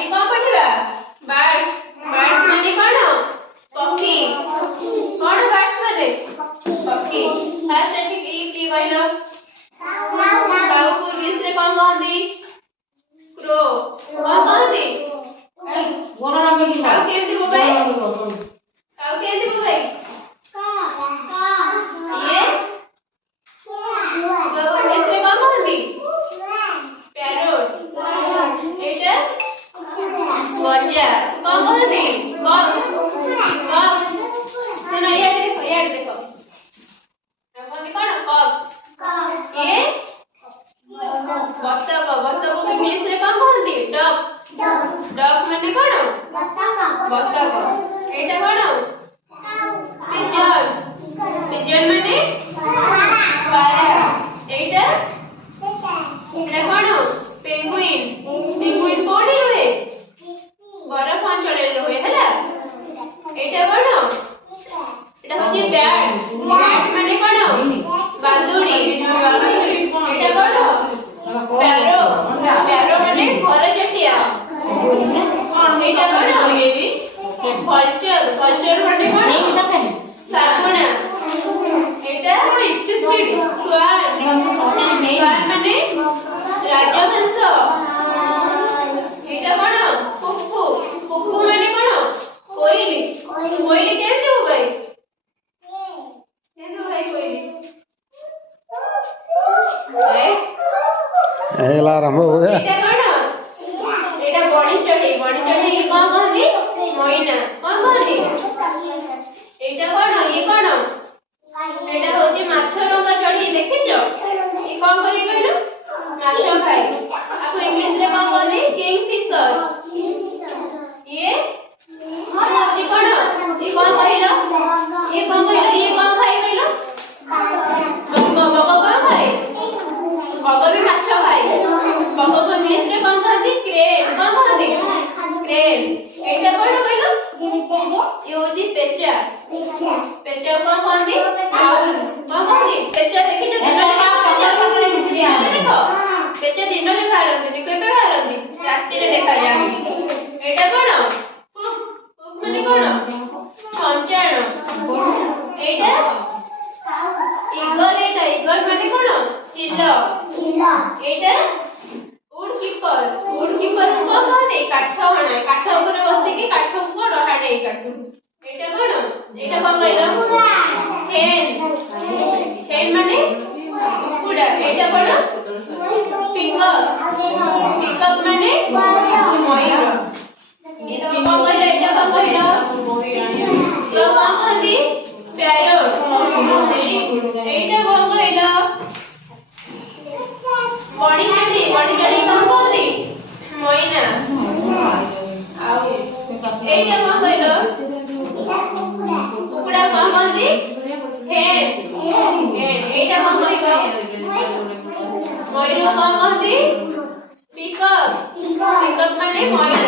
ଆଜି କଣ ପଢିବା? ବାର୍ଡସ୍। ବାର୍ଡସ୍ ମାନେ କଣ? ପକ୍ଷୀ। କଣ ବାର୍ଡସ୍ ମାନେ? ପକ୍ଷୀ। ଫାର୍ଷ୍ଟ ଏଠି କି କହିଲ? କାଉକୁ ଇଂଲିଶରେ କଣ କହନ୍ତି? କ୍ରୋ। କଣ କହନ୍ତି? କାଉ କେମିତି ବୋବାଏ? କାଉ କେମିତି ବୋବାଏ? ଇଏ କାଉକୁ ଇଂଲିଶରେ କଣ କହନ୍ତି? ପ୍ୟାରୋଟ୍। ଏଇଟା ଗଞ୍ଜା। କଣ କହନ୍ତି? କକ୍। କକ୍। ଶୁଣ ଇଆଡେ ଦେଖ, ଇଆଡେ ଦେଖ। କହନ୍ତି କଣ? କକ୍। ଇଏ ବତକ। ବତକକୁ ଇଂଲିଶରେ କଣ କହନ୍ତି? ଡକ୍। ଡକ୍ ମାନେ କଣ? ବତକ। ଏଇଟା କଣ? ପିଜନ୍। ପିଜନ୍ ମାନେ ପାରା। ଏଇଟା ଏଇଟା କଣ? ପେଙ୍ଗୁଇନ୍। ପେଙ୍ଗୁଇନ୍ କୋଉଠି ରୁହେ? ବରଫ ଅଞ୍ଚଳରେ ରୁହେ ହେଲା। ଏଇଟା କଣ? ଏଇଟା ହଉଛି ବ୍ୟାଟ୍। ବ୍ୟାଟ୍ ମାନେ କଣ? ବାଦୁଡି। ଏଇଟା କଣ? ପ୍ୟାରୋ। ପ୍ୟାରୋ ମାନେ ଘରଚଟିଆ। ଏଇଟା କଣ? ଭଲ୍ଚର। ଭଲ୍ଚର ମାନେ କଣ? ଶାଗୁଣା। ଏଇଟା ସ୍ୱାନ୍। ସ୍ୱାନ୍ ମାନେ ରାଜହଂସ। ଏଇଟା କଣ? କୁକୁ। କୁକୁ ମାନେ କଣ? କୋଇଲି। କୋଇଲି କେମିତି ବୋବାଏ? କେମିତି ବୋବାଏ କୋଇଲି? ଆରମ୍ଭ ହୁଏ। ଏଇଟା କଣ? ଏଇଟା ବଣି ଚଢେଇ। ବଣି ଚଢେଇ କଣ କହନ୍ତି? ମଇନା। କଣ କହନ୍ତି? ଏଇଟା କଣ? ଇଏ କଣ? ଏଇଟା ହଉଛି ମାଛ ରଙ୍କା ଚଢେଇ। ଦେଖିଛ? ଇଏ କଣ କରେ କହିଲ? ମାଛ ଖାଏ। ଆକୁ ଇଂଲିଶରେ କଣ କହନ୍ତି? କିଙ୍ଗଫିଶର। ଇଏ ହଉଛି କଣ? ଇଏ କଣ କହିଲ? ଇଏ କଣ କହିଲ? ଇଏ କଣ ଖାଏ କହିଲ? ବଗ। ବଗ କଣ ଖାଏ? ବଗ ବି ମାଛ ଖାଏ। ବଗକୁ ଇଂଲିଶରେ କଣ କହନ୍ତି? କ୍ରେନ୍। କଣ କହନ୍ତି? କ୍ରେନ୍। ଏଇଟା କଣ କହିଲ? ଇଏ ହଉଛି ପେଚା। ପେଚା କଣ କହନ୍ତି? ଆଉଲ୍। କଣ କହନ୍ତି? ପେଚା ଦେଖିଛ? ଦିନରେ ଦେଖ। ପେଚା ଦିନରେ ବାହାରନ୍ତିନି। କେବେ ବାହାରନ୍ତି? ରାତିରେ ଦେଖାଯାଆନ୍ତି। ଏଇଟା କଣ? ମାନେ କଣ? ଛଞ୍ଚାଣ। ଏଇଟା ଇଗଲ। ଏଇଟା ଇଗଲ ମାନେ କଣ? ଚିଲ। ଏଇଟା ଉଡ୍ କିପର। ଉଡ୍ କିପର କଣ କହନ୍ତି? କାଠ ହଣା। କାଠ ଉପରେ ବସିକି କାଠକୁ କଣ ହାଣେ କାଠୁ। ଏଇଟା କଣ? ଏଇଟା କଣ କହିଲ? ହେନ୍। ହେନ୍ ମାନେ କୁକୁଡ଼ା। ଏଇଟା କଣ? ପିକକ୍। ପିକକ୍ ମାନେ ମୟୂର। ଏଇଟା କଣ କହିଲ? ଏଇଟା କଣ କହିଲ? ତ କଣ କହନ୍ତି? ପ୍ୟାରୋଟ୍। ଏଇଟା କଣ କହିଲ? ବଣି ଚଢେଇ। ବଣି ଚଢେଇ କଣ କହନ୍ତି? ମଇନା। ଆଉ ଏଇଟା କଣ କହିଲ? କୁକୁଡ଼ା କଣ କହନ୍ତି? ହେନ୍। ଏଇଟା କଣ କହିବ? ମୟୂର କଣ କହନ୍ତି? ପିକକ୍। ପିକକ୍ ମାନେ ମୟୂର।